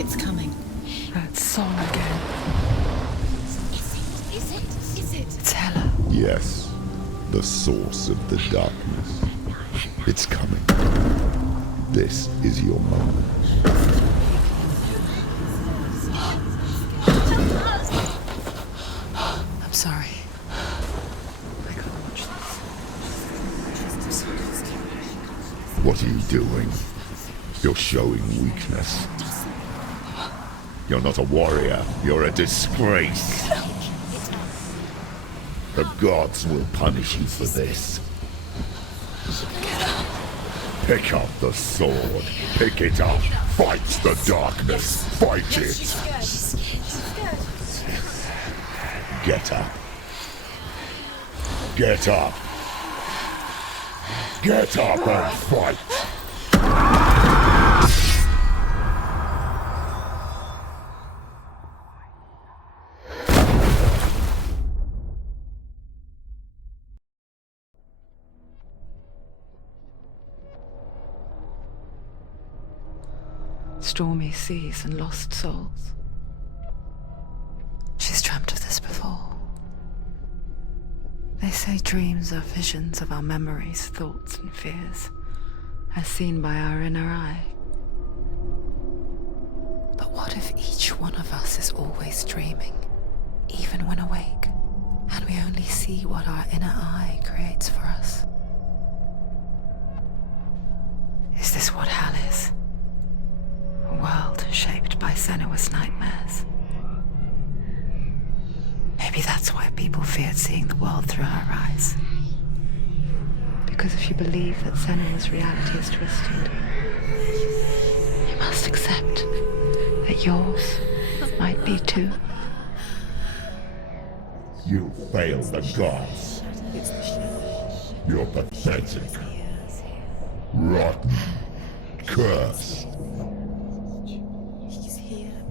It's coming. That song again. Is it? It's Hella. Yes, the source of the darkness. It's coming. This is your moment. I'm sorry. I can't watch this. What are you doing? You're showing weakness. You're not a warrior. You're a disgrace. The gods will punish you for this. Pick up the sword. Pick it up. Fight the darkness. Fight it. Get up. Get up. Get up and fight. Stormy seas and lost souls. She's dreamt of this before. They say dreams are visions of our memories, thoughts and fears, as seen by our inner eye. But what if each one of us is always dreaming, even when awake, and we only see what our inner eye creates for us? Is this what hell is? A world shaped by Senua's nightmares. Maybe that's why people feared seeing the world through her eyes. Because if you believe that Senua's reality is twisted, you must accept that yours might be too. You failed the gods. You're pathetic. Rotten. Cursed.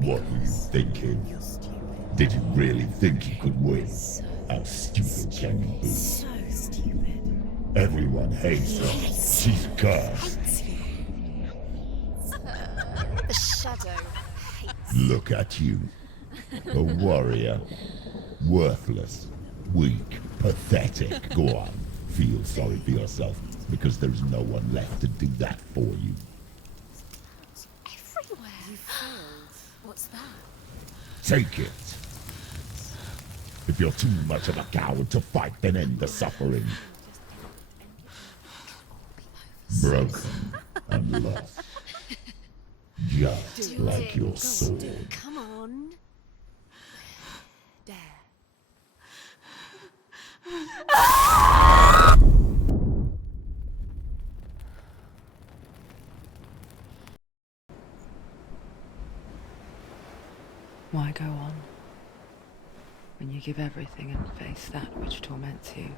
What were you thinking? Did you really think you could win? How stupid can you be? So stupid. Everyone hates her. She's cursed. The shadow hates. Look at you. A warrior. Worthless. Weak. Pathetic. Go on. Feel sorry for yourself, because there's no one left to do that for you. Everywhere. You failed. What's that? Take it. If you're too much of a coward to fight, then end the suffering. Broken and lost. Just like your sword. Come on. Dare. Why go on, when you give everything and face that which torments you,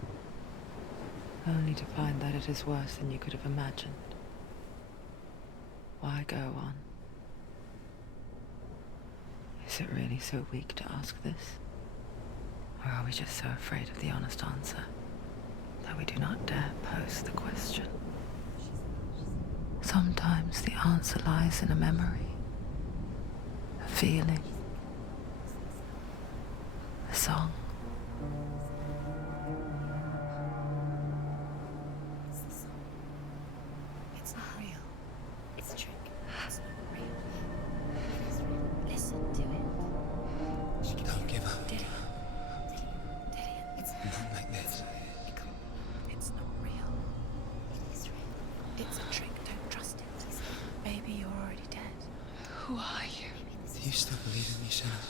only to find that it is worse than you could have imagined? Why go on? Is it really so weak to ask this? Or are we just so afraid of the honest answer that we do not dare pose the question? Sometimes the answer lies in a memory, a feeling, a song. It's not real. It's a trick. It's not real. It is real. Listen to it. Don't give up. Did it? It's Not like this. It's not real. It is real. It's a trick. Don't trust it. Maybe you're already dead. Who are you? Do you still believe in me, Senua?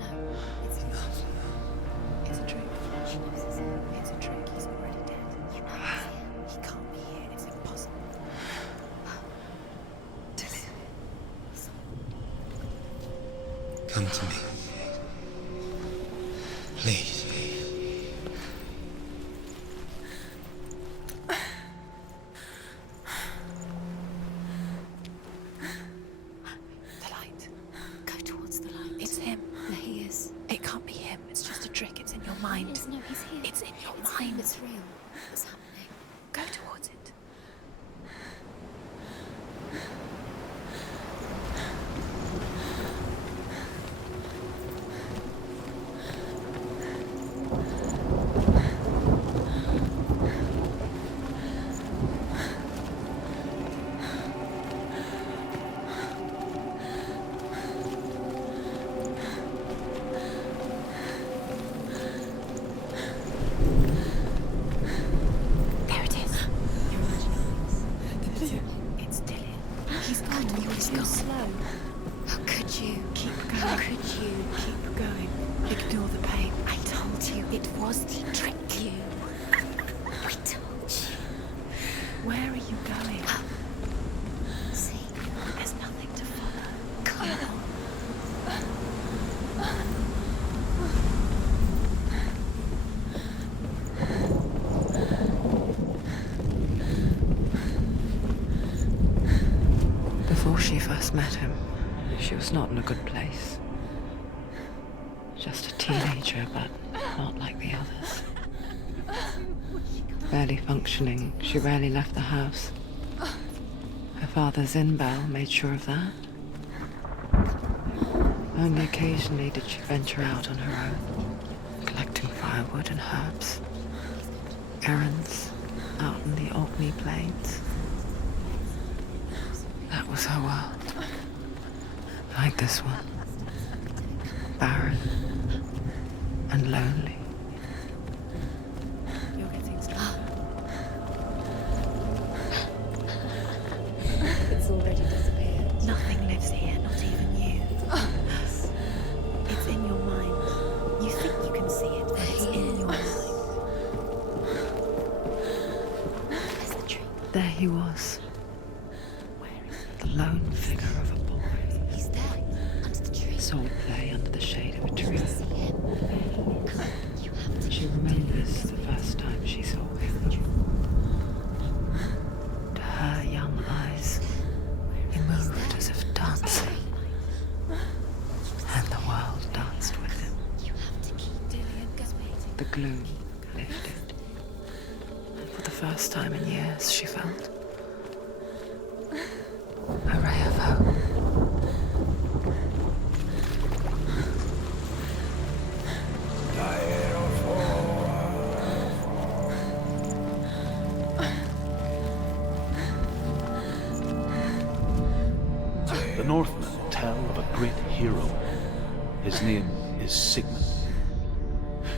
No, it's Enough. It's a trick. She knows it's him. It's a trick. He's already dead. You know he's here. He can't be here. It's impossible. Come to me. Please. The light. Go towards the light. It's him. There he is. It can't be him. It's just a trick. It's in your mind. No, he's here. It's in your mind. It's real. What's happening? Go towards it. feel slow. How could you? Keep going. How could you? Keep going. Ignore the pain. I told you it was to trick you. We told you. Where are you going? See, there's nothing to follow. Come on. Before she first met him, she was not in a good place. Just a teenager, but not like the others. Barely functioning, she rarely left the house. Her father's in-bell made sure of that. Only occasionally did she venture out on her own, collecting firewood and herbs. Errands out in the Orkney Plains. That was her world. Like this one. Barren and lonely. You're getting stronger. It's already disappeared. Nothing lives here, not even you. It's in your mind. You think you can see it, but it's in your mind. Where's the tree? There he was. The lone figure of a boy. He's there, under the tree. Saw play under the shade of a tree. See him? You have to. She remembers the first time she saw him. To her young eyes, he moved as if dancing, and the world danced with him. You have to keep Dillian goes waiting. The gloom lifted, and for the first time in years she felt a ray of hope. The Northmen tell of a great hero. His name is Sigmund.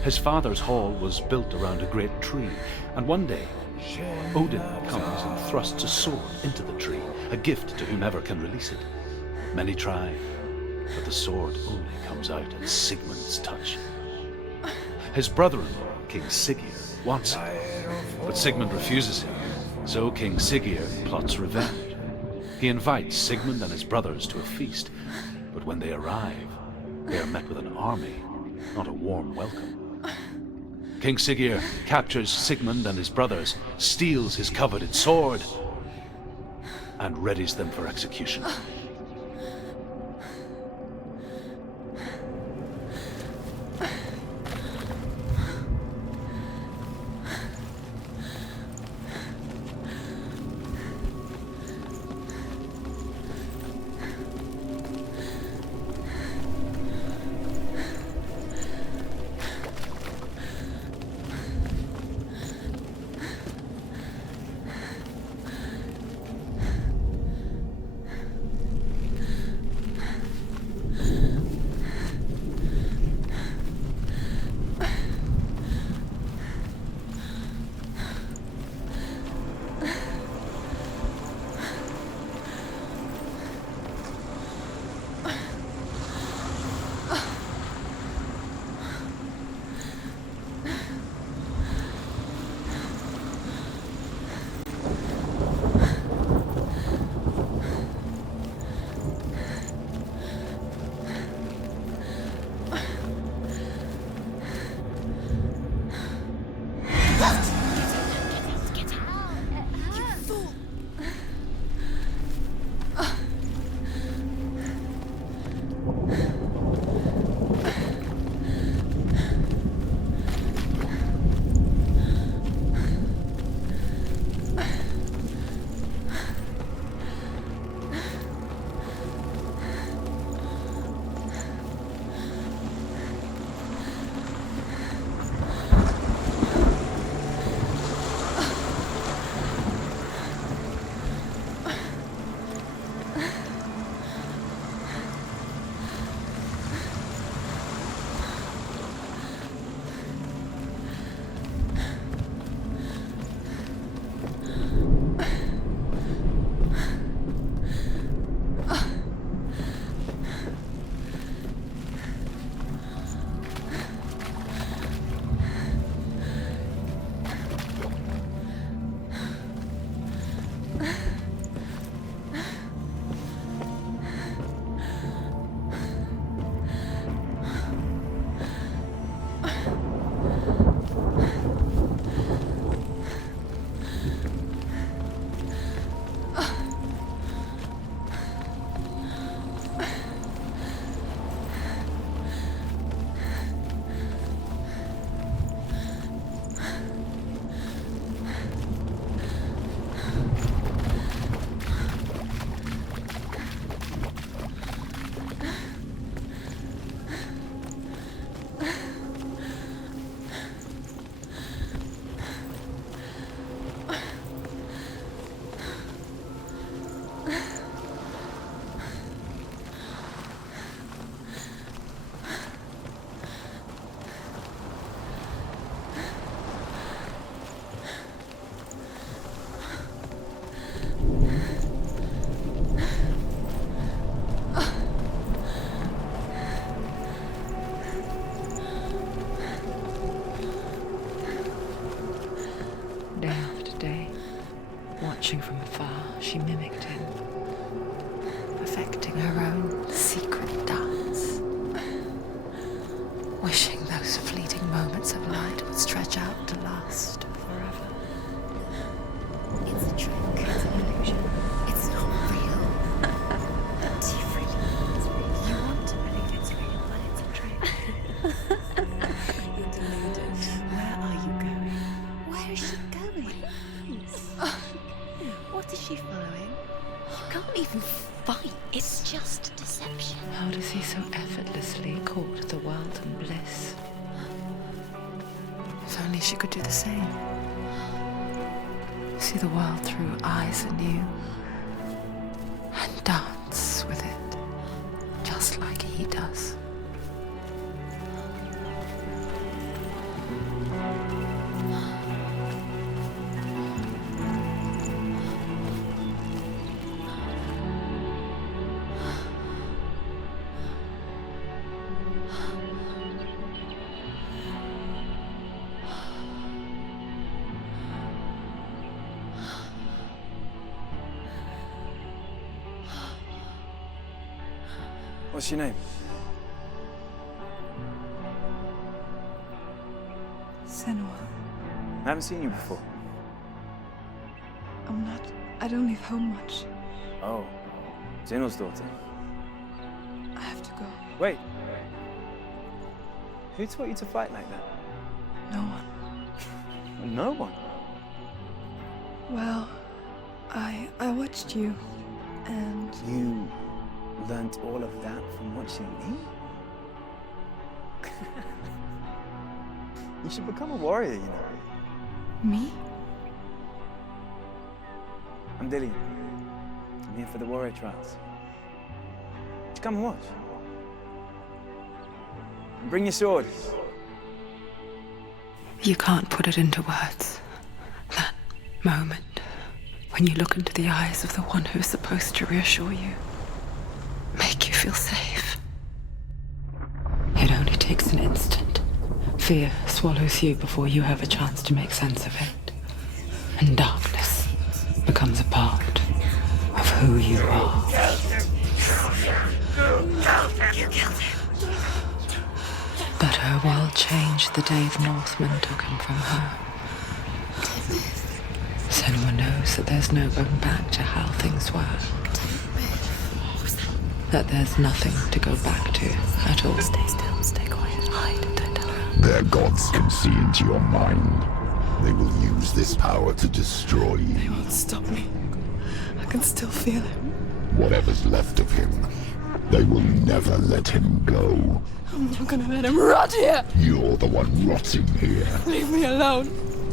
His father's hall was built around a great tree, and one day Odin comes and thrusts a sword into the tree, a gift to whomever can release it. Many try, but the sword only comes out at Sigmund's touch. His brother-in-law, King Siggeir, wants it, but Sigmund refuses him, so King Siggeir plots revenge. He invites Sigmund and his brothers to a feast, but when they arrive, they are met with an army, not a warm welcome. King Siggeir captures Sigmund and his brothers, steals his coveted sword, and readies them for execution. just deception. How does he so effortlessly court the world and bliss? If only she could do the same. See the world through eyes anew and dance with it, just like he does. What's your name? Senua. I haven't seen you before. I don't leave home much. Oh, Zenua's daughter. I have to go. Wait. Who taught you to fight like that? No one. No one. Well, I watched you, and You learnt all of that from watching me? You should become a warrior, you know. me? I'm Dillian. I'm here for the warrior trials. Just come and watch. And bring your sword. You can't put it into words. That moment when you look into the eyes of the one who is supposed to reassure you, make you feel safe. It only takes an instant. Fear swallows you before you have a chance to make sense of it. And darkness becomes a part of who you are. You killed him. But her world changed the day the Northmen took him from her. Senua knows that there's no going back to how things were. That there's nothing to go back to at all. Stay still, stay quiet, hide, don't tell her. Their gods can see into your mind. They will use this power to destroy They you. won't stop me. I can still feel him. Whatever's left of him, they will never let him go. I'm not gonna let him rot here. You're the one rotting here. Leave me alone.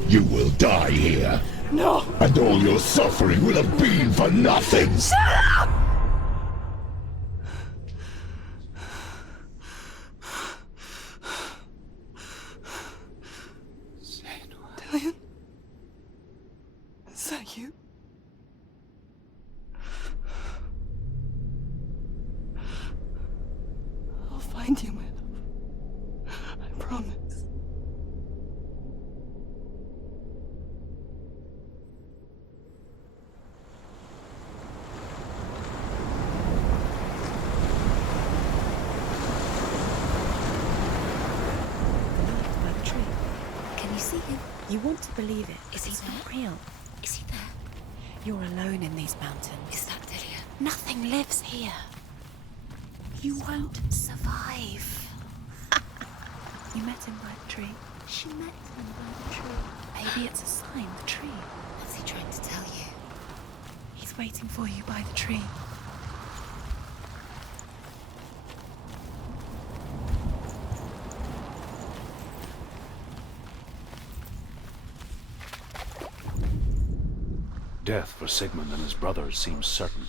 You will die here. No. And all your suffering will have been for nothing. Dillian? Is that you? I'll find you, my love. I promise. By the tree. Can you see him? You want to believe it. Is he not real? Is he there? You're alone in these mountains. Is that Dillian? Nothing lives here. You won't survive. You met him by the tree. She met him by the tree. Maybe it's a sign, the tree. What's he trying to tell you? He's waiting for you by the tree. Death for Sigmund and his brothers seems certain.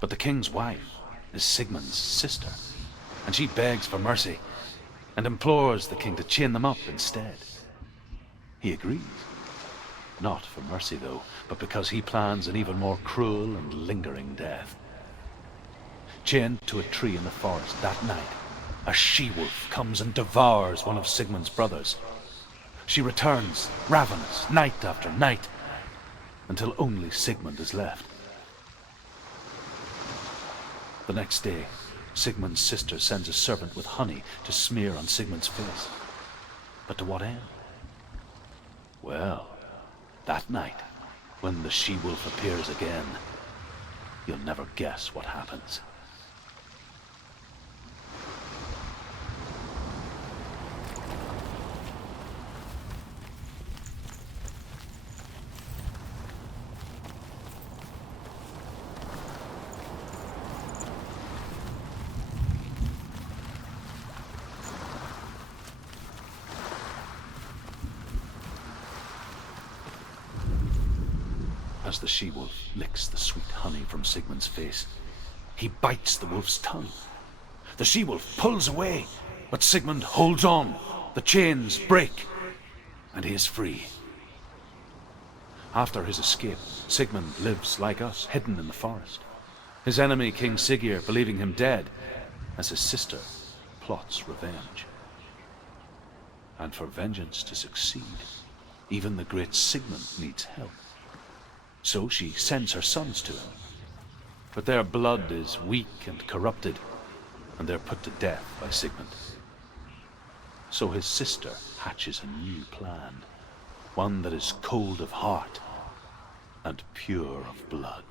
But the king's wife is Sigmund's sister, and she begs for mercy and implores the king to chain them up instead. He agrees. Not for mercy, though, but because he plans an even more cruel and lingering death. Chained to a tree in the forest that night, a she-wolf comes and devours one of Sigmund's brothers. She returns, ravenous, night after night, until only Sigmund is left. The next day, Sigmund's sister sends a servant with honey to smear on Sigmund's face. But to what end? Well, that night, when the she-wolf appears again, you'll never guess what happens. as the she-wolf licks the sweet honey from Sigmund's face. He bites the wolf's tongue. The she-wolf pulls away, but Sigmund holds on. The chains break, and he is free. After his escape, Sigmund lives like us, hidden in the forest. His enemy, King Siggeir, believing him dead, as his sister plots revenge. And for vengeance to succeed, even the great Sigmund needs help. So she sends her sons to him. But their blood is weak and corrupted, and they're put to death by Sigmund. So his sister hatches a new plan, one that is cold of heart and pure of blood.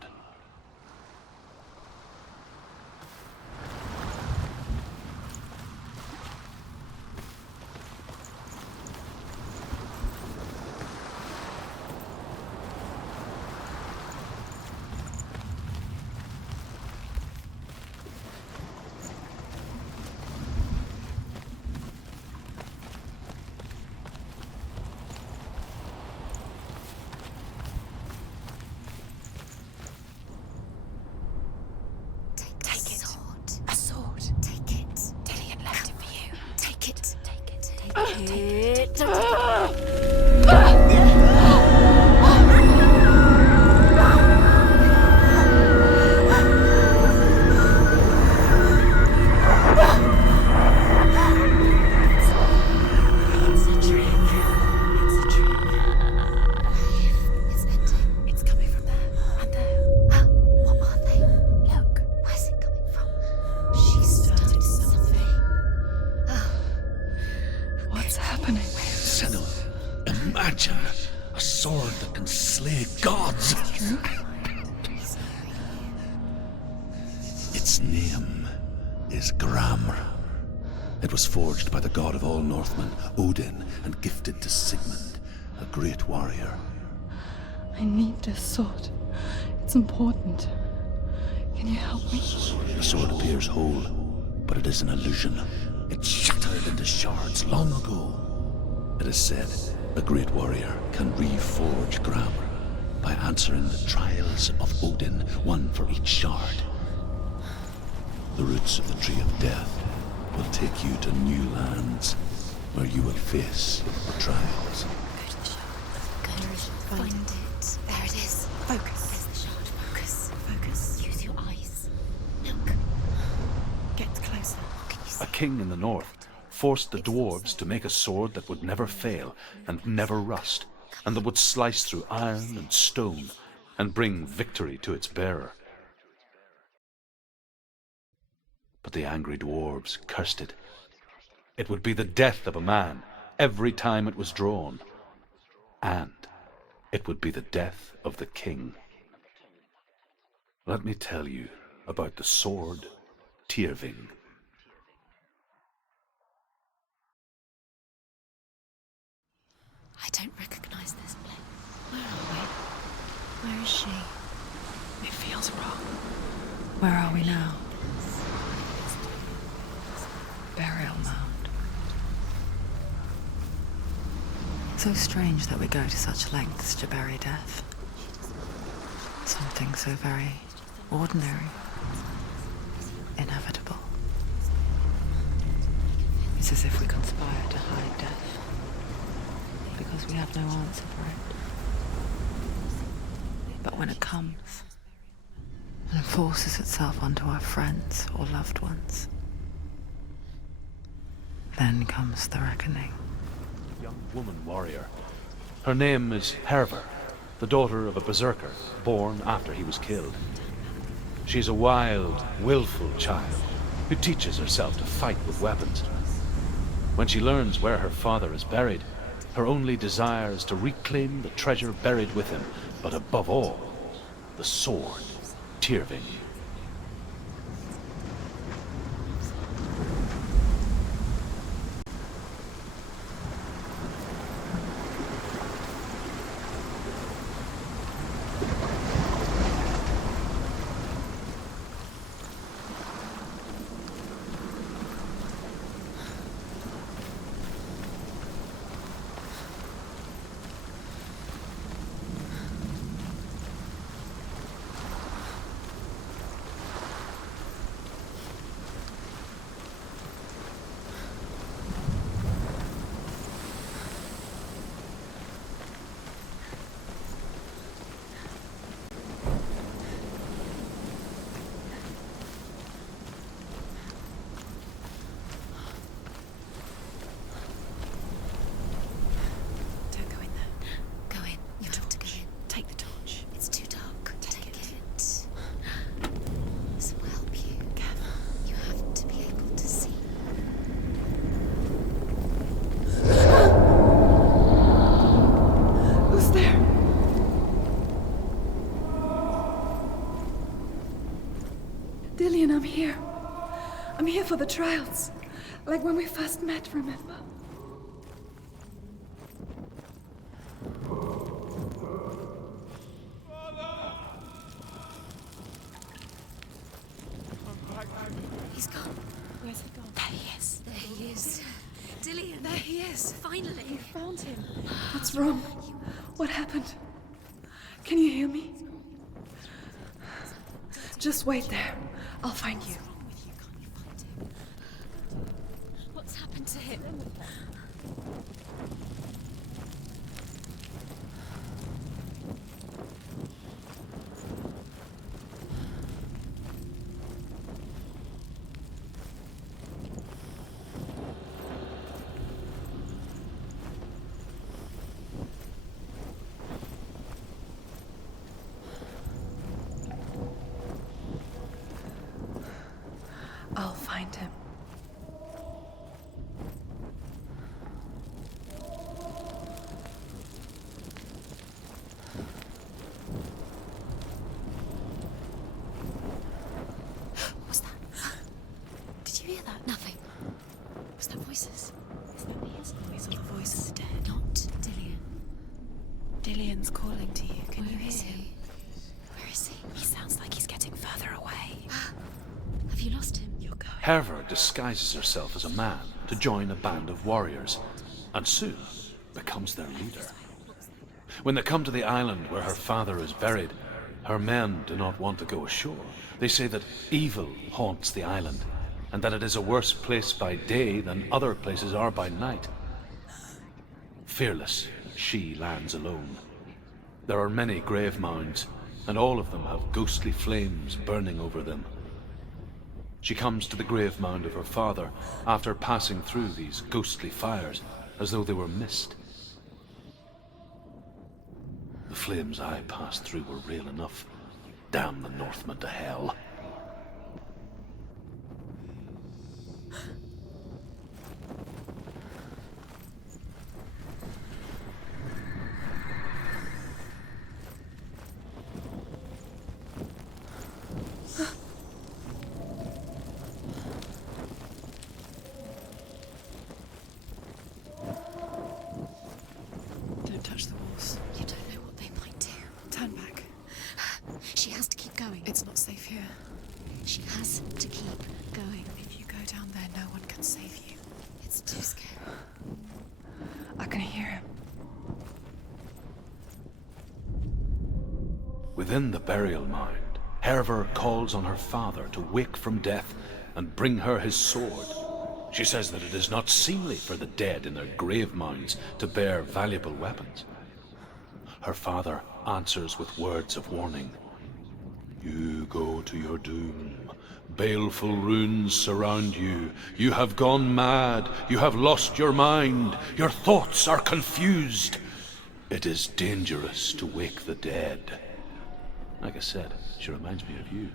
Imagine a sword that can slay gods. Its name is Gramr. It was forged by the god of all Northmen, Odin, and gifted to Sigmund, a great warrior. I need this sword. It's important. Can you help me? The sword appears whole, but it is an illusion. It shattered into shards long ago. It is said a great warrior can reforge Gramr by answering the trials of Odin, one for each shard. The roots of the Tree of Death will take you to new lands where you will face the trials. Go to the shard. Go to the shard. Find it. There it is. Focus. There's the shard. Focus. Focus. Use your eyes. Look. Get closer. What can you see? A king in the north forced the dwarves to make a sword that would never fail and never rust, and that would slice through iron and stone and bring victory to its bearer. But the angry dwarves cursed it. It would be the death of a man every time it was drawn, and it would be the death of the king. Let me tell you about the sword Tyrving. I don't recognize this place. Where are we? Where is she? It feels wrong. Where are we now? Burial mound. So strange that we go to such lengths to bury death. Something so very ordinary, inevitable. It's as if we conspire to hide death, because we have no answer for it. But when it comes and forces itself onto our friends or loved ones, then comes the reckoning. A young woman warrior. Her name is Hervor, the daughter of a berserker born after he was killed. She's a wild, willful child who teaches herself to fight with weapons. When she learns where her father is buried, her only desire is to reclaim the treasure buried with him, but above all, the sword, Tyrving. Dillian, I'm here. I'm here for the trials. Like when we first met, remember? He's gone. Where's he gone? There he is. There he is. Dillian, There he is. finally. Found him. What's wrong? What happened? Can you hear me? Just wait there. I'll find you. What's happened to him? I'll find him. What was that? Did you hear that? Nothing. Was that voices? Is that his voice or the voice of the dead? Not Dillian. Dillian's calling to you. Can you Where is hear him? he? Where is he? He sounds like he's getting further away. Have you lost him? You're going. Herver disguises herself as a man to join a band of warriors, and soon becomes their leader. When they come to the island where her father is buried, her men do not want to go ashore. They say that evil haunts the island, and that it is a worse place by day than other places are by night. Fearless, she lands alone. There are many grave mounds, and all of them have ghostly flames burning over them. She comes to the grave mound of her father after passing through these ghostly fires as though they were mist. The flames I passed through were real enough. Damn the Northmen to hell. Don't touch the walls. You don't know what they might do. Turn back. She has to keep going. It's not safe here. She has to keep going. If you go down there, no one can save you. It's too scary. I can hear him. Within the burial mound, Herver calls on her father to wake from death and bring her his sword. She says that it is not seemly for the dead in their grave mounds to bear valuable weapons. Her father answers with words of warning. You go to your doom. Baleful runes surround you. You have gone mad. You have lost your mind. Your thoughts are confused. It is dangerous to wake the dead. Like I said, she reminds me of you.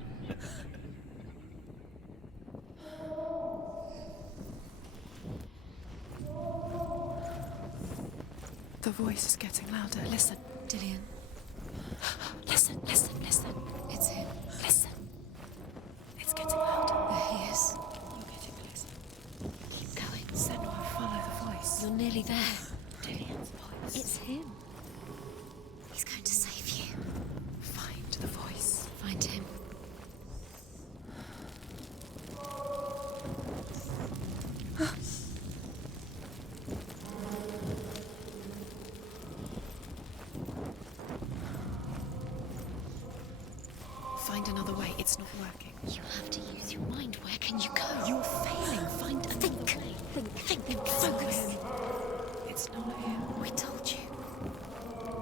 The voice is getting louder. Listen. Dillian, Listen, listen, listen. it's him. Listen. It's getting louder. There he is. You're getting closer. Keep going. Senua, follow the voice. You're nearly there. Dillian's voice. It's him. He's going to save you. Find the voice. Find him. Find another way. It's not working. You have to use your mind. Where can you go? You're failing. Find a Think. Think. Focus. It's not him. We told you.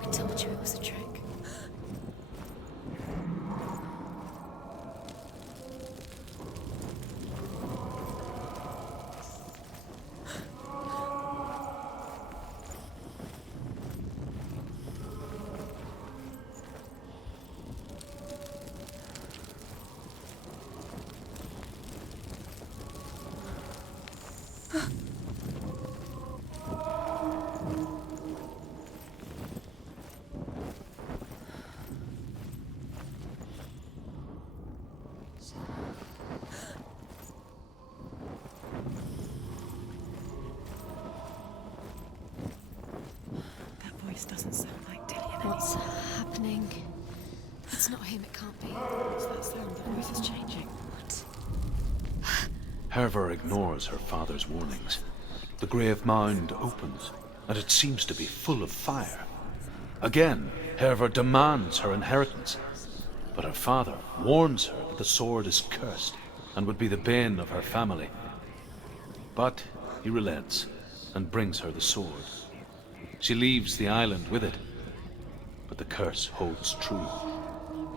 We told you it was a trick. him. It can't be. What's that sound? The voice is changing. What? Herva ignores her father's warnings. The grave mound opens, and it seems to be full of fire. Again, Herva demands her inheritance, but her father warns her that the sword is cursed and would be the bane of her family. But he relents and brings her the sword. She leaves the island with it, but the curse holds true,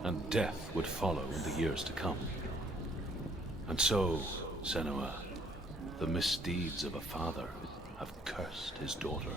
and death would follow in the years to come. And so, Senua, the misdeeds of a father have cursed his daughter.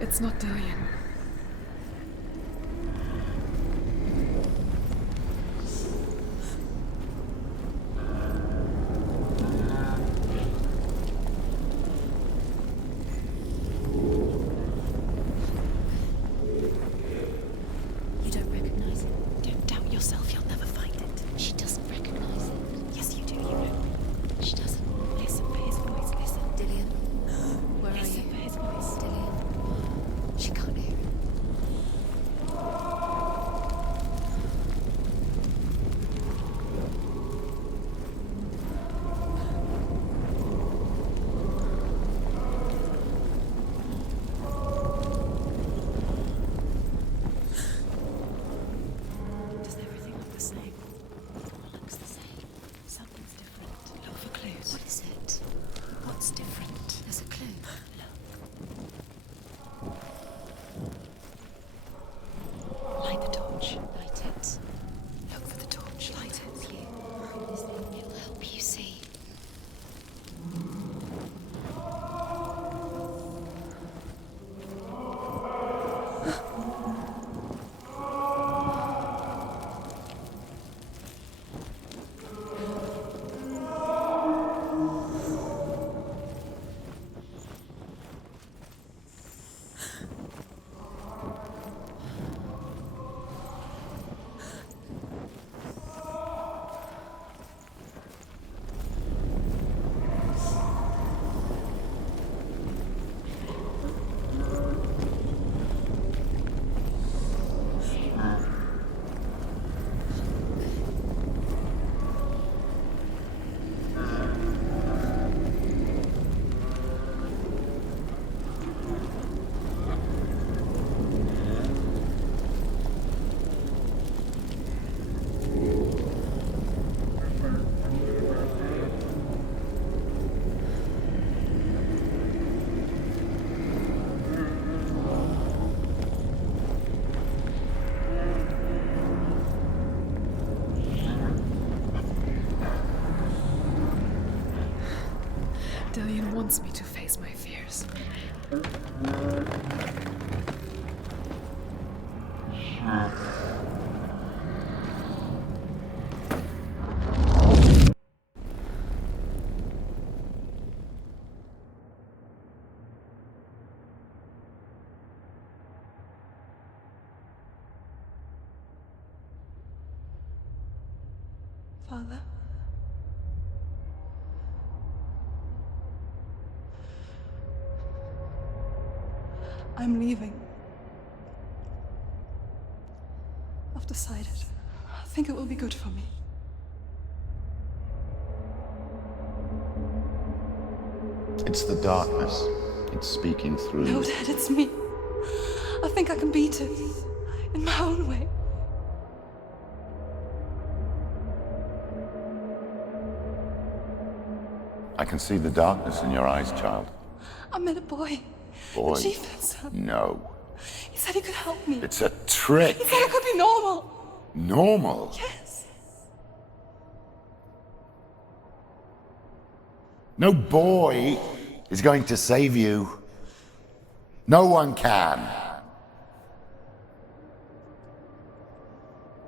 It's not Dillian. You don't recognize it? Don't doubt yourself, you'll never find it. She doesn't recognize it. Yes, you do, you know. She doesn't. Listen for his voice, listen. Dillian, where are you? Listen for his voice. Dillian. She can't hear it. Does everything look the same? What looks the same? Something's different. Look for clues. What is it? What's different? There's a clue. Light the torch. Light it. Look for the torch. Light it. You. It'll help you see. Dillian wants me to face my fears. Father? I'm leaving. I've decided. I think it will be good for me. It's the darkness. It's speaking through No, you. Dad, it's me. I think I can beat it. In my own way. I can see the darkness in your eyes, child. I met a boy. Boy. The chieftain's son. No. He said he could help me. It's a trick. He said I could be normal. Normal. Yes. No boy is going to save you. No one can.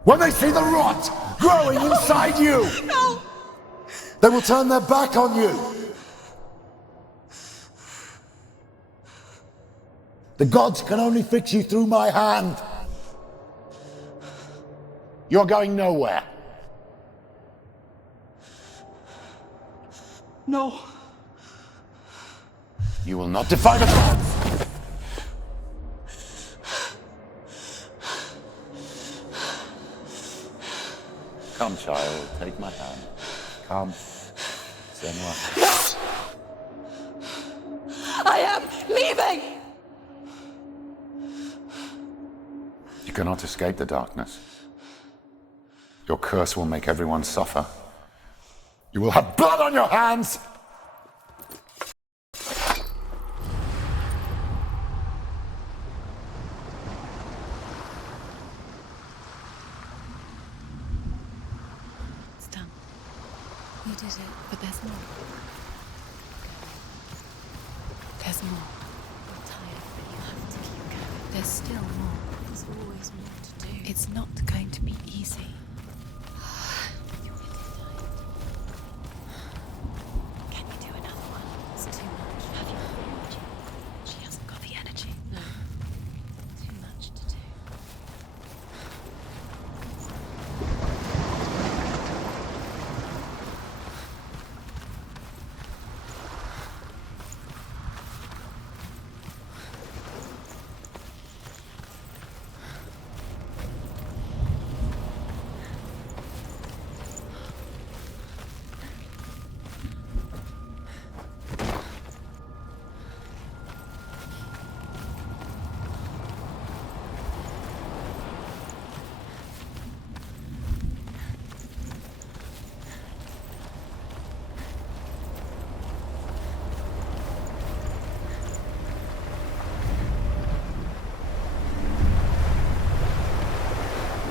When they see the rot growing inside you, No! they will turn their back on you. The gods can only fix you through my hand. You're going nowhere. No. You will not defy the gods. Come, child, take my hand. Come. Senua. I am leaving! You cannot escape the darkness. Your curse will make everyone suffer. You will have blood on your hands! It's done. You did it, but there's more. There's more. I'm tired, but you have to keep going. There's still more. There's always more to do. It's not going to be easy. You're really tired. Can you do another one? It's too much. Have you got the energy? She hasn't got the energy. No. Too much to do.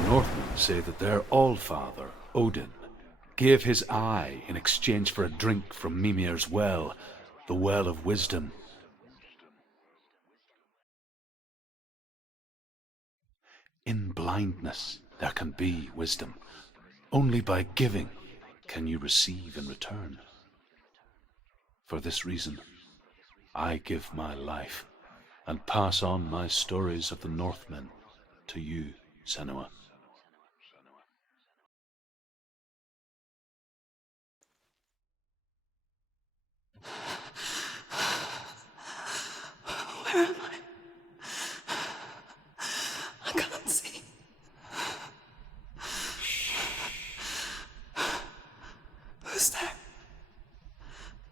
Northmen say that their Allfather, Odin, gave his eye in exchange for a drink from Mimir's well, the Well of Wisdom. In blindness there can be wisdom. Only by giving can you receive in return. For this reason, I give my life and pass on my stories of the Northmen to you, Senua. Where am I? I can't see. Who's there?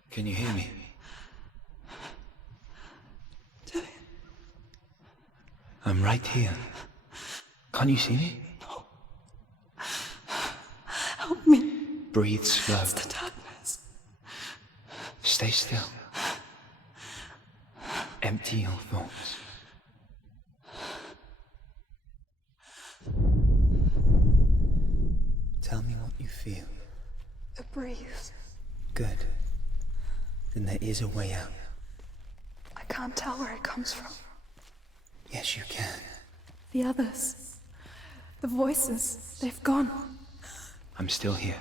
Can you hear me? Dillian. I'm right here. Can't you see me? Help me. Breathe slow. It's the darkness. Stay still. Empty your thoughts. Tell me what you feel. A breeze. Good. Then there is a way out. I can't tell where it comes from. Yes, you can. The others. The voices. They've gone. I'm still here.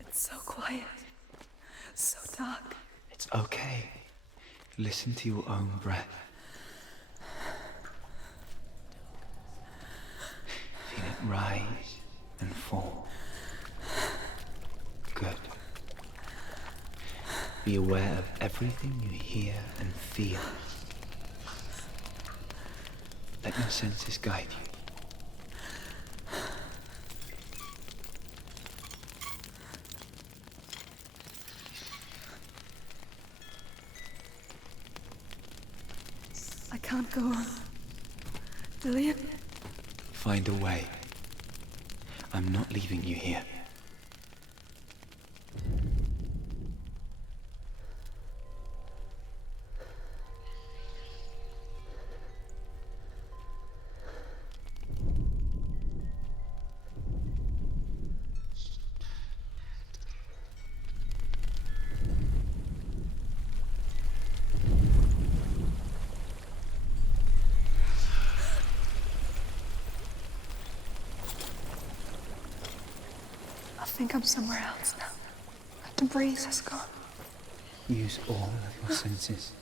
It's so quiet. So dark. It's okay. Listen to your own breath. Feel it rise and fall. Good. Be aware of everything you hear and feel. Let your senses guide you. I can't go on. Dillian? Find a way. I'm not leaving you here. I think I'm somewhere else now. The breeze has gone. Use all of your senses.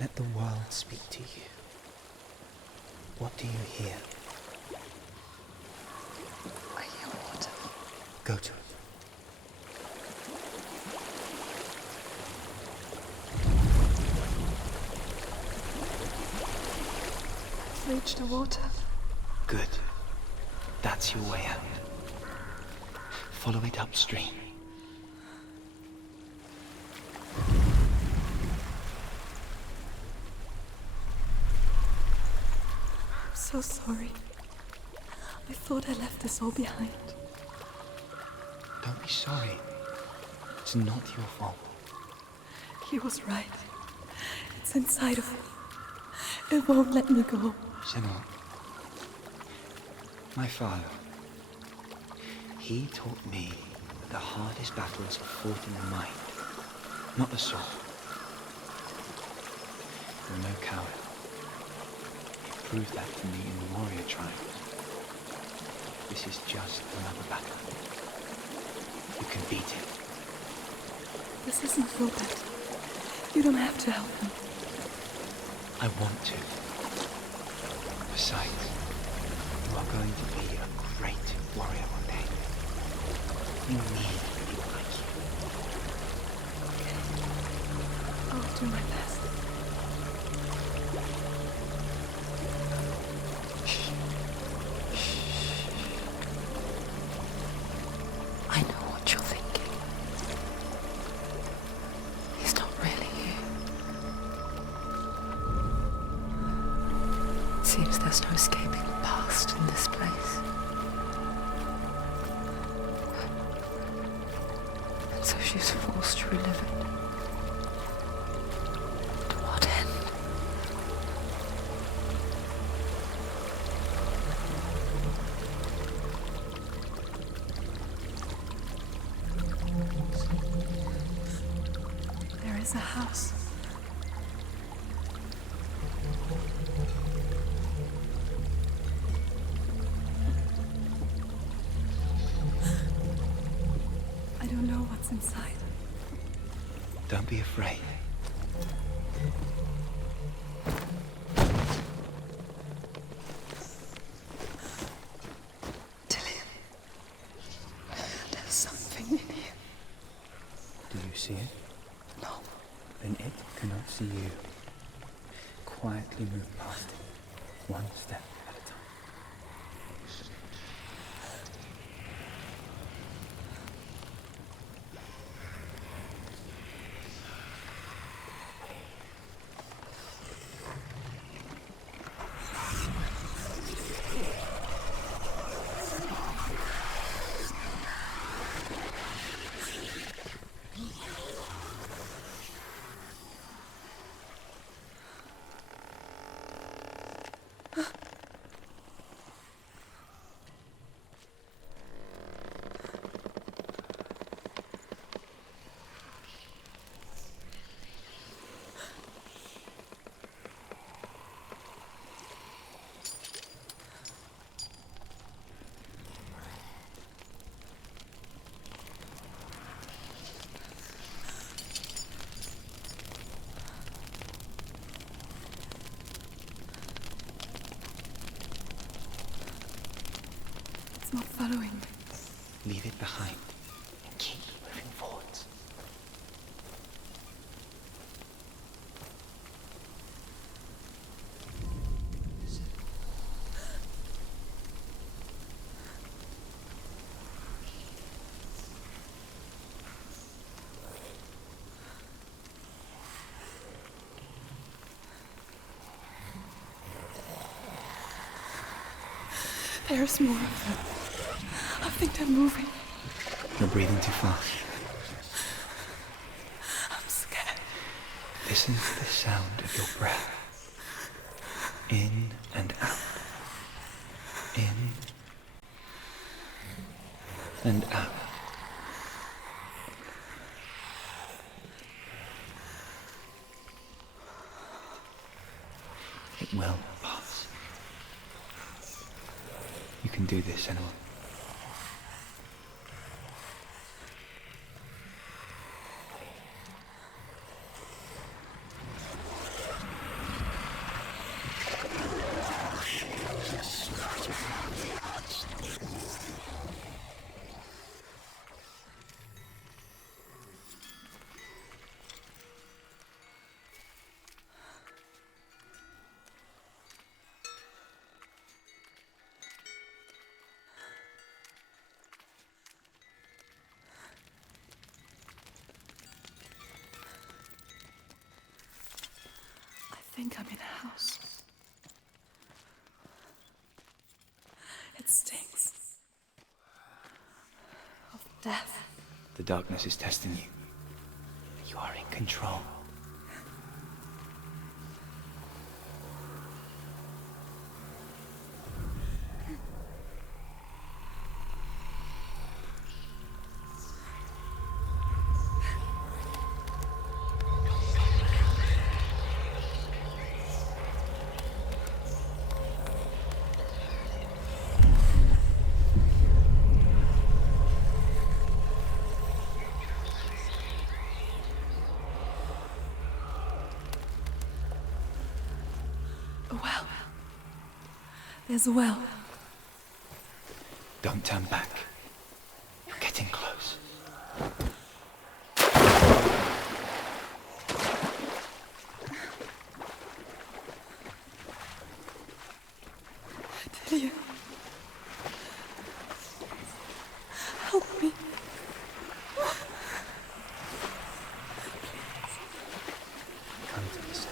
Let the world speak to you. What do you hear? I hear water. Go to it. I've reached the water. Good. That's your way out. Follow it upstream. I'm so sorry. I thought I left this all behind. Don't be sorry. It's not your fault. He was right. It's inside of me. It won't let me go. Senua, my father, he taught me that the hardest battles are fought in the mind, not the sword. You're no coward. He proved that to me in the warrior tribe. This is just another battle. You can beat it. This isn't your battle. You don't have to help me. I want to. Besides, you are going to be a great warrior one day. You need people like you. I'll do my best. I know what you're thinking. He's not really here. Seems there's no escaping the past in this place. And so she's forced to relive it. To what end? There is a house. I don't know what's inside. Don't be afraid. Dillian. There's something in here. Do you see it? No. Then it cannot see you. Quietly move past it, one step at a time. It's not following me. Leave it behind and keep moving forwards. There's more of them. I think they're moving. You're breathing too fast. I'm scared. Listen to the sound of your breath. In and out. In and out. It will pass. You can do this, Senua. I think I'm in a house. It stinks of death. The darkness is testing you. You are in control. A well. There's a well. Don't turn back. You're getting close. Delia. Help me. Come to the side.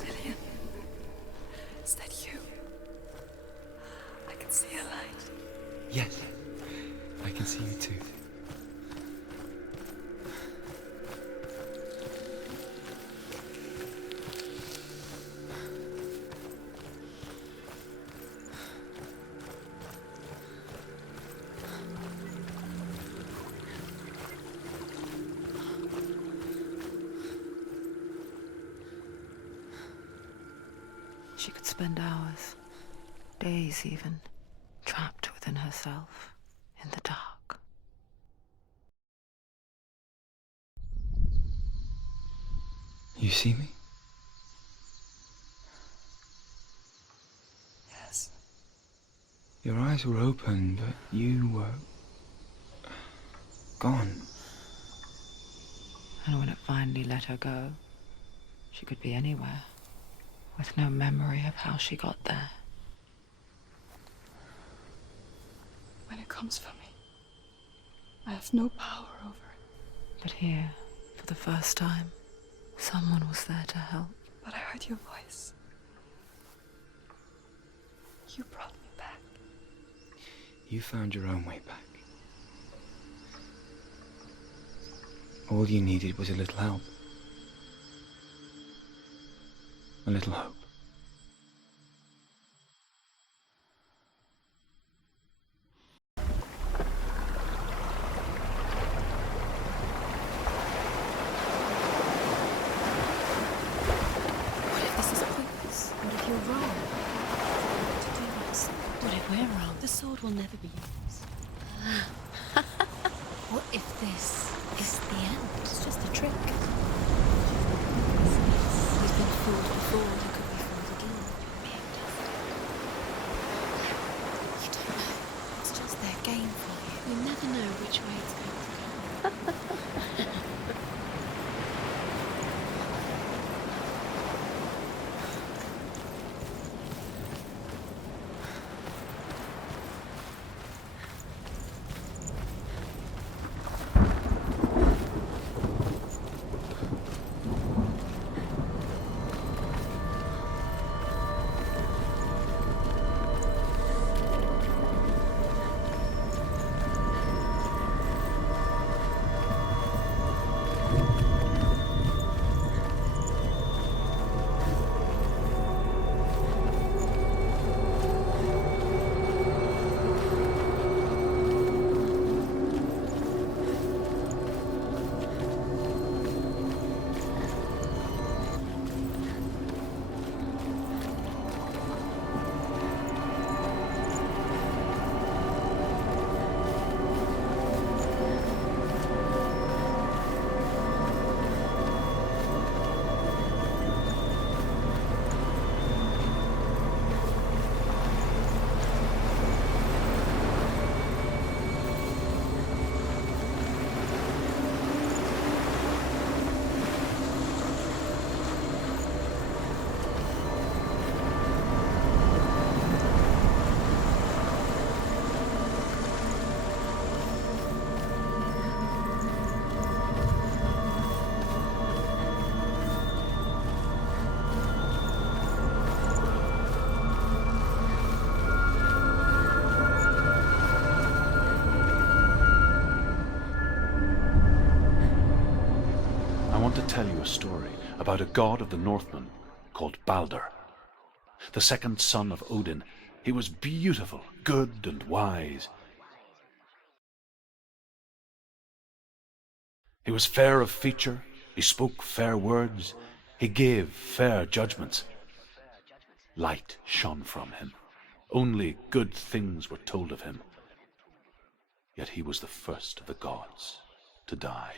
Delia. Is that you? I can see a light. Yes, I can see you too. She could spend hours, days even, trapped within herself, in the dark. You see me? Yes. Your eyes were open, but you were gone. And when it finally let her go, she could be anywhere, with no memory of how she got there. When it comes for me, I have no power over it. But here, for the first time, someone was there to help. But I heard your voice. You brought me back. You found your own way back. All you needed was a little help. A little hope. What if this is pointless? What if you're wrong? To do this? What if we're wrong? The sword will never be yours. What if this is the end? It's just a trick. We've been fooled before. You could be fooled again. Being tested. You don't know. It's just their game for you. You never know which way it's going to go. want to tell you a story about a god of the Northmen called Balder. The second son of Odin. He was beautiful, good, and wise. He was fair of feature, he spoke fair words, he gave fair judgments. Light shone from him. Only good things were told of him. Yet he was the first of the gods to die.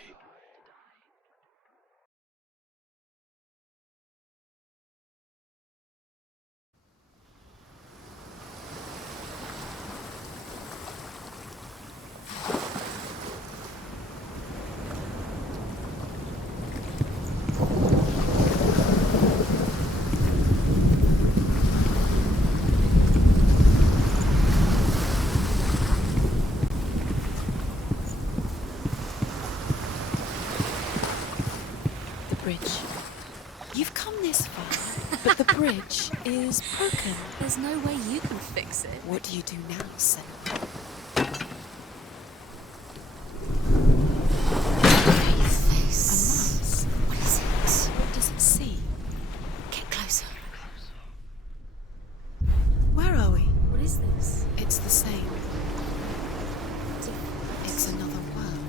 Bridge. You've come this far, but the bridge is broken. There's no way you can fix it. What do you do now, Senua? Face. A mask. What is it? What does it see? Get closer. Where are we? What is this? It's the same. It's another world.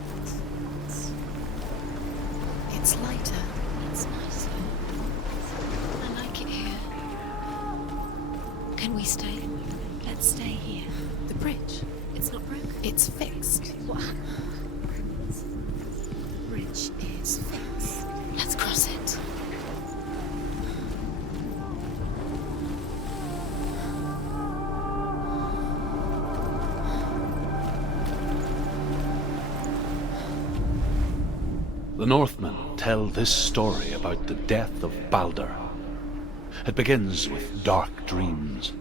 It's lighter. It's nicer. I like it here. Can we stay? Let's stay here. The bridge. It's not broken. It's fixed. What? The bridge is fixed. Let's cross it. The Northmen tell this story about the death of Balder. It begins with dark dreams.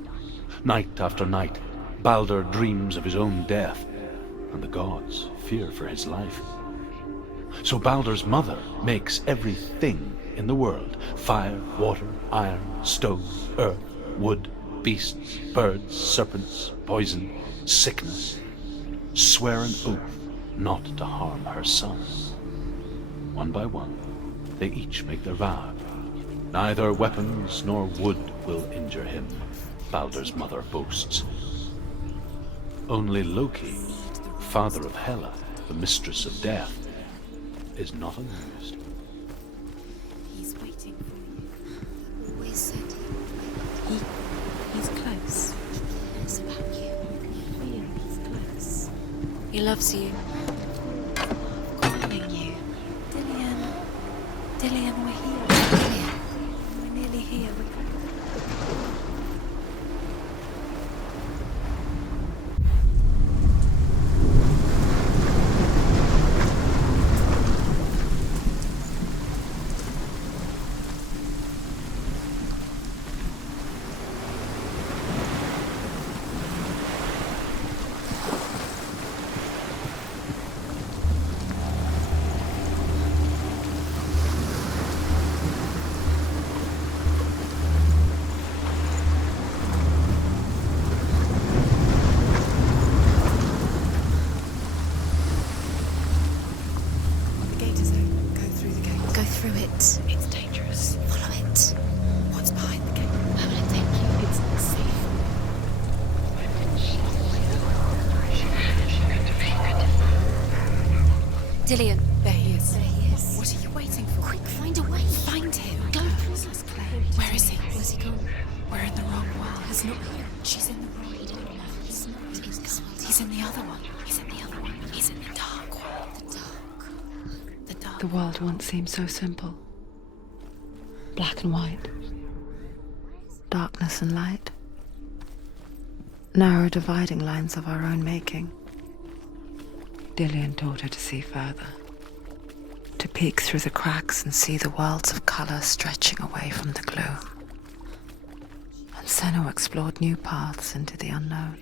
Night after night, Balder dreams of his own death, and the gods fear for his life. So Balder's mother makes everything in the world: fire, water, iron, stone, earth, wood, beasts, birds, serpents, poison, sickness, swear an oath not to harm her son. One by one, they each make their vow. Neither weapons nor wood will injure him, Balder's mother boasts. Only Loki, father of Hela, the mistress of death, is not amused. He's waiting for you. Always said He's close. he cares about you. Feel he's close. He loves you. Calling you. Dillian, we're here. Dillian. We're nearly here. The gate is open. Go through the gate. Go through it. It's dangerous. Follow it. What's behind the gate? Where will it take you? It's not safe. Dillian. There he is. There he is. What are you waiting for? Quick, find a way. Find him. Go. Princess Claire. Where is he? Where's he gone? We're in the wrong world. He's not here. She's in the wrong We don't know. He's not in this world. He's in the other one. He's in the other one. He's in the dark world. The dark. The dark. The world once seemed so simple. Black and white. Darkness and light. Narrow dividing lines of our own making. Dillian taught her to see further. To peek through the cracks and see the worlds of colour stretching away from the gloom. And Senua explored new paths into the unknown.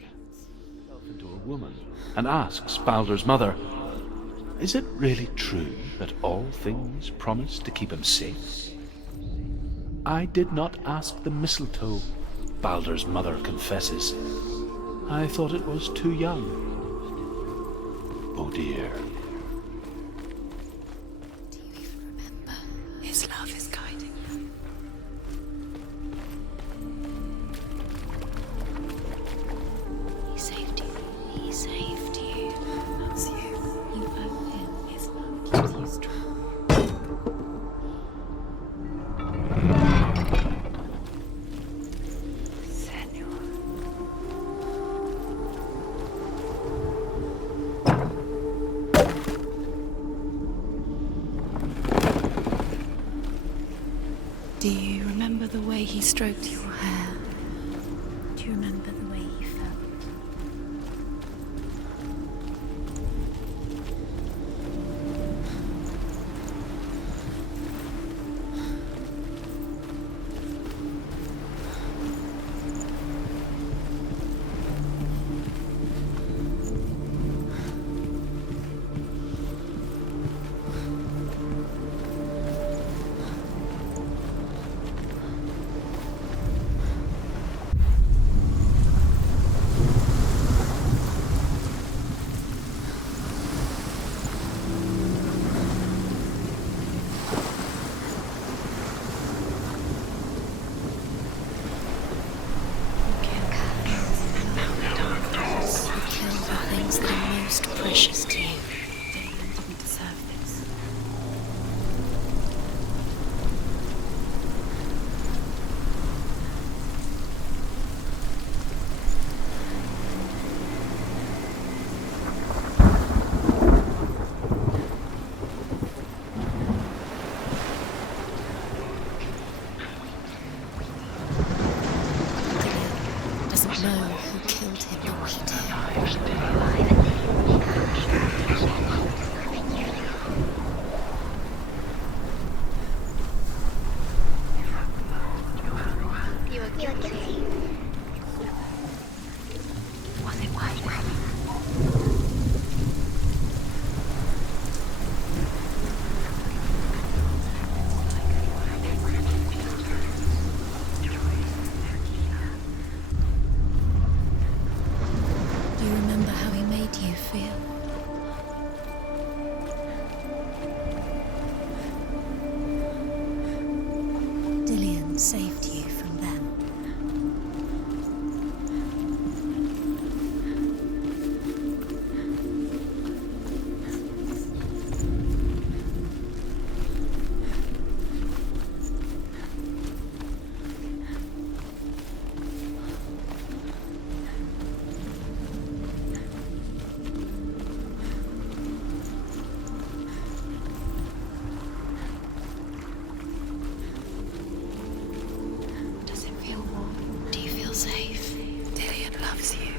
Into a woman and asks Balder's mother, "Is it really true that all things promise to keep him safe?" "I did not ask the mistletoe," Balder's mother confesses. "I thought it was too young." Oh dear. Do you even remember? He's true. Senua. Do you remember the way he stroked your hair? Do you remember the way he felt? Things that are most precious to you. Damien didn't deserve this. Damien doesn't know who killed him, but we do. Do you remember how he made you feel? Dillian saved you from them. Does it feel warm? Do you feel safe? Dillian loves you.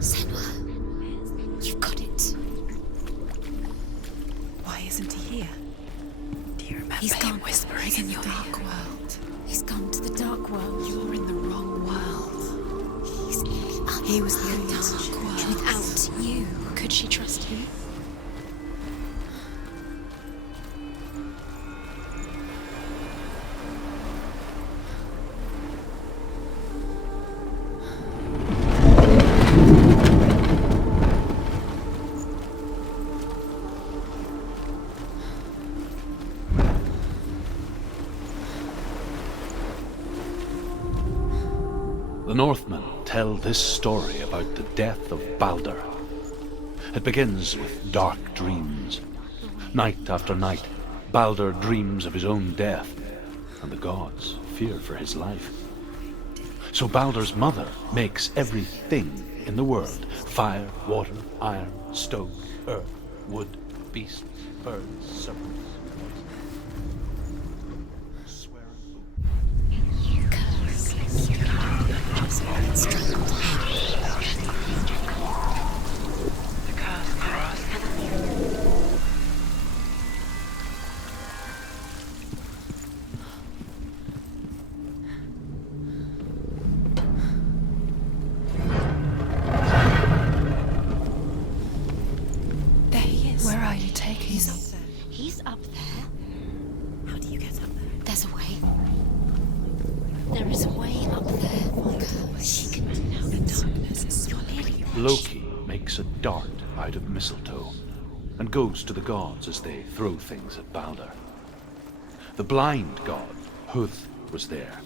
Senua, you've got it. Why isn't he here? Do you remember He's him gone whispering in your dark ear? world. He's gone to the dark world. You're in the wrong world. He's up He was the in only dark one. world. Without you, could she trust him? The Northmen tell this story about the death of Baldur. It begins with dark dreams. Night after night, Baldur dreams of his own death, and the gods fear for his life. So Baldur's mother makes everything in the world: fire, water, iron, stone, earth, wood, beasts, birds, serpents, There he is. Where are you taking He's me? up there. He's up there. How do you get up there? There's a way. There is a way up there. She can do now. Loki makes a dart out of mistletoe and goes to the gods as they throw things at Balder. The blind god, Huth, was there.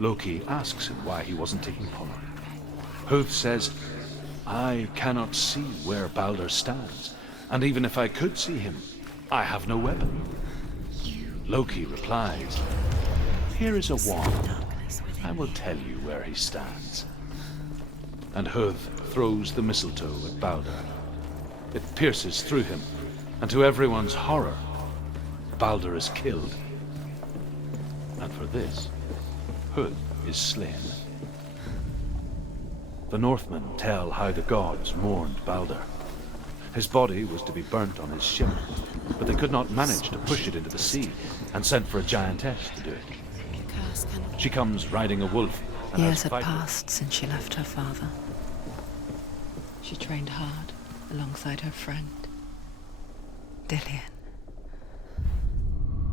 Loki asks him why he wasn't taking part. Huth says, "I cannot see where Balder stands, and even if I could see him, I have no weapon." Loki replies, "Here is a wand. I will tell you where he stands." And Huth throws the mistletoe at Balder. It pierces through him, and to everyone's horror, Balder is killed. And for this, Huth is slain. The Northmen tell how the gods mourned Balder. His body was to be burnt on his ship, but they could not manage to push it into the sea, and sent for a giantess to do it. She comes riding a wolf. And Years had fighting. passed since she left her father. She trained hard alongside her friend, Dillian.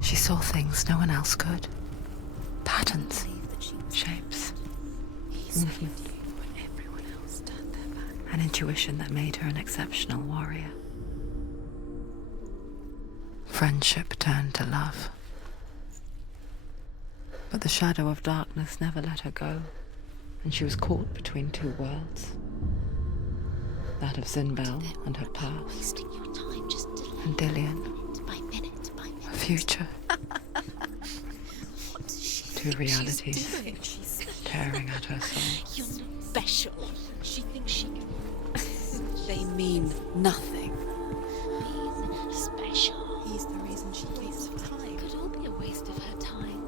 She saw things no one else could. Patterns, shapes, movement. An intuition that made her an exceptional warrior. Friendship turned to love. But the shadow of darkness never let her go, and she was caught between two worlds. That of Zinbel and her past, and Dillian, her future. Two realities tearing at her soul. You're not special. She thinks she can. They mean nothing. Special. He's the reason she wastes her time. It could all be a waste of her time.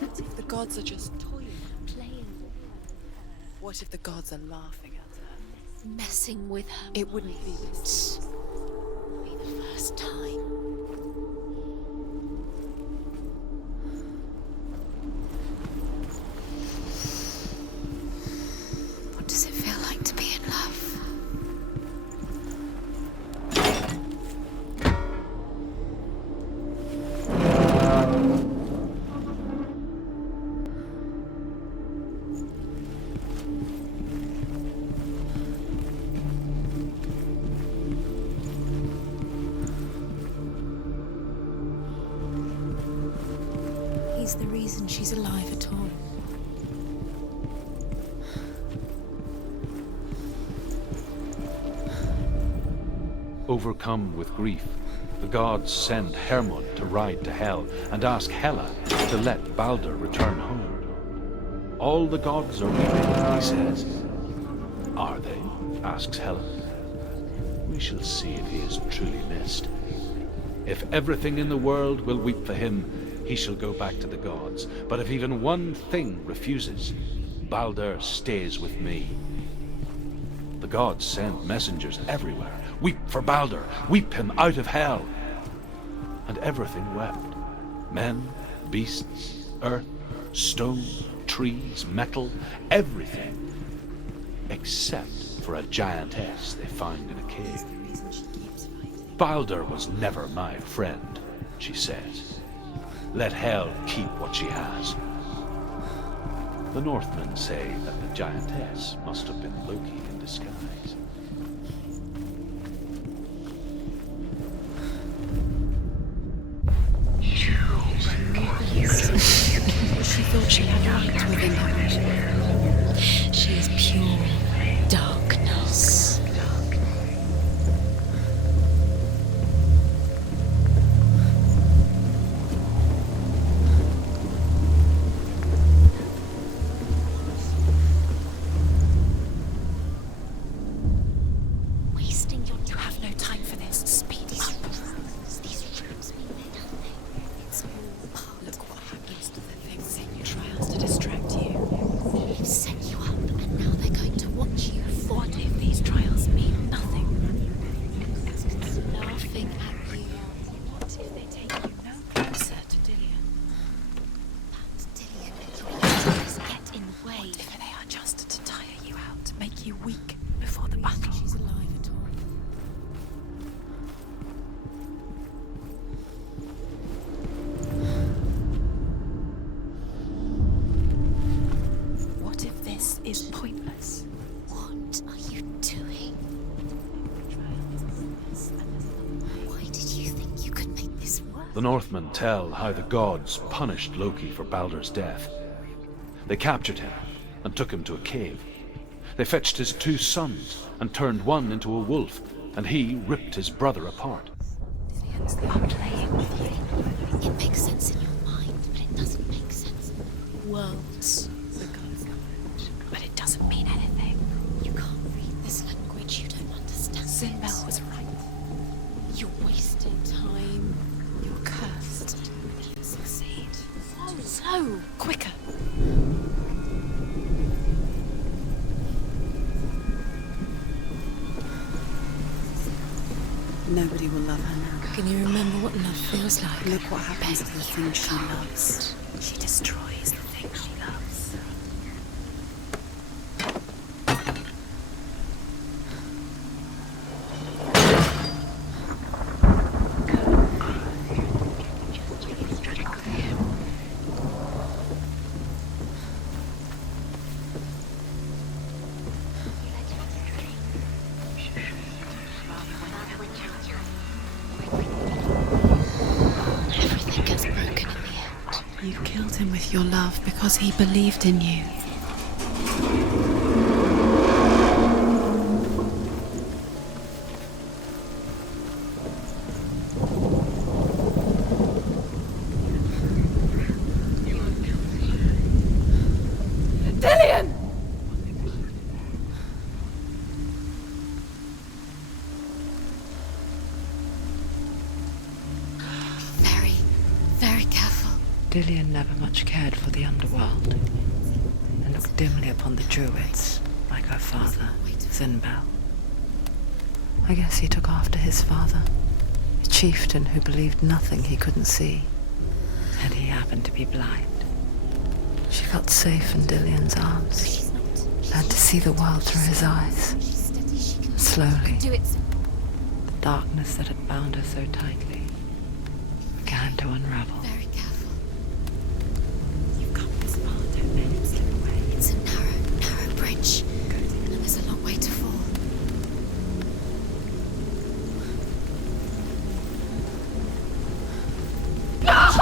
What if the gods are just toying? Playing with What if the gods are laughing at her? her. Messing with her. It wouldn't be this. Be the first time. What does it feel like to be in love? He's the reason she's alive at all. Overcome with grief, the gods send Hermod to ride to Hell and ask Hela to let Balder return home. All the gods are weeping, he says. Are they? Asks Hela. We shall see if he is truly missed. If everything in the world will weep for him, he shall go back to the gods. But if even one thing refuses, Balder stays with me. The gods send messengers everywhere. Weep for Balder, weep him out of hell. And everything wept. Men, beasts, earth, stone, trees, metal, everything. Except for a giantess they find in a cave. Balder was never my friend, she says. Let hell keep what she has. The Northmen say that the giantess must have been Loki in disguise. She thought she had light within her. She is pure darkness. Wasting your time. You have no time for this. Speed up. These rooms mean nothing. It's all part. Look what happens to the things in your trials to distract you. They've set you up, and now they're going to watch you. What if these trials mean nothing? Laughing at you. What if they take you no closer to Dillian? That Dillian and your lies get in the way. What if they are just to tire you out, to make you weak before the battle? She's alive at all. What if this is pointless? What are you doing? The Northmen tell how the gods punished Loki for Baldur's death. They captured him and took him to a cave. They fetched his 2 sons and turned one into a wolf, and he ripped his brother apart. They are playing with you. It makes sense in your mind, but it doesn't make sense. Worlds. But it doesn't mean anything. You can't read this language. You don't understand. Sinbel was right. You're wasting time. You're cursed. You'll succeed. So, quicker. Nobody will love her now. Can you remember what love feels like? Look what happens to the things she loves. She destroys the things she loves. Everything gets broken in the end. You killed him with your love because he believed in you. Very, very careful. Dillion never much cared for the underworld, and looked dimly upon the druids, like her father, Sinbel. I guess he took after his father, a chieftain who believed nothing he couldn't see, and he happened to be blind. She felt safe in Dillion's arms, learned to see the world through his eyes. Slowly, Do it. the darkness that had bound her so tightly began to unravel. Very careful. You've come this far, don't let it slip away. It's a narrow bridge. And there's a long way to fall. Where's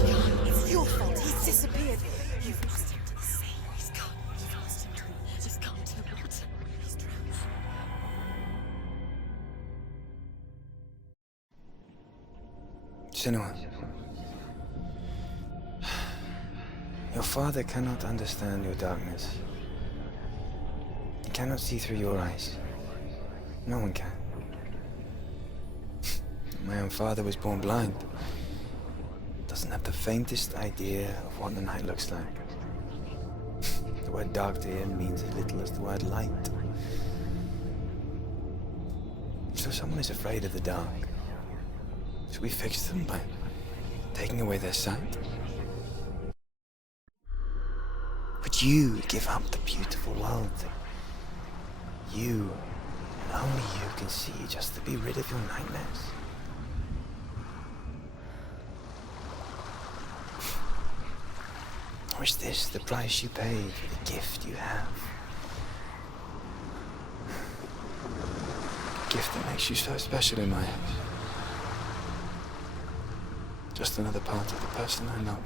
he gone? It's your fault. He's disappeared. You've lost him to the sea. He's gone. You've lost him to the... He's gone to the water. He's drowned. Senua. Your father cannot understand your darkness. He cannot see through your eyes. No one can. My own father was born blind. Doesn't have the faintest idea of what the night looks like. The word dark to him means as little as the word light. So someone is afraid of the dark. Should we fix them by taking away their sight? Would you give up the beautiful world that you, and only you, can see just to be rid of your nightmares? Or is this the price you pay for the gift you have? A gift that makes you so special in my eyes. Just another part of the person I love.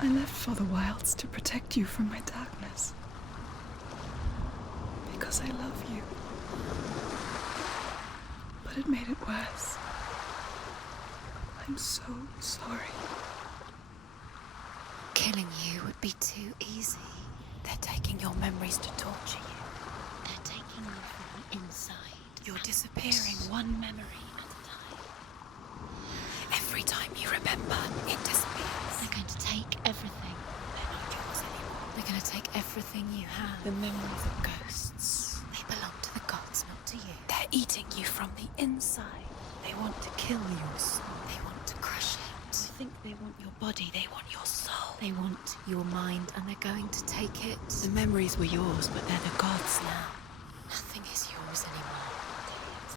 I left for the wilds to protect you from my darkness. Because I love you. But it made it worse. I'm so sorry. Killing you would be too easy. They're taking your memories to torture you. They're taking you from the inside. You're disappearing one memory at a time. Every time you remember, it disappears. They're going to take everything. They're not yours anymore. They're going to take everything you have. The memories of ghosts. They belong to the gods, not to you. They're eating you from the inside. They want to kill your soul. They want to crush it. They think they want your body. They want your soul. They want your mind, and they're going to take it. The memories were yours, but they're the gods now. Nothing is yours anymore.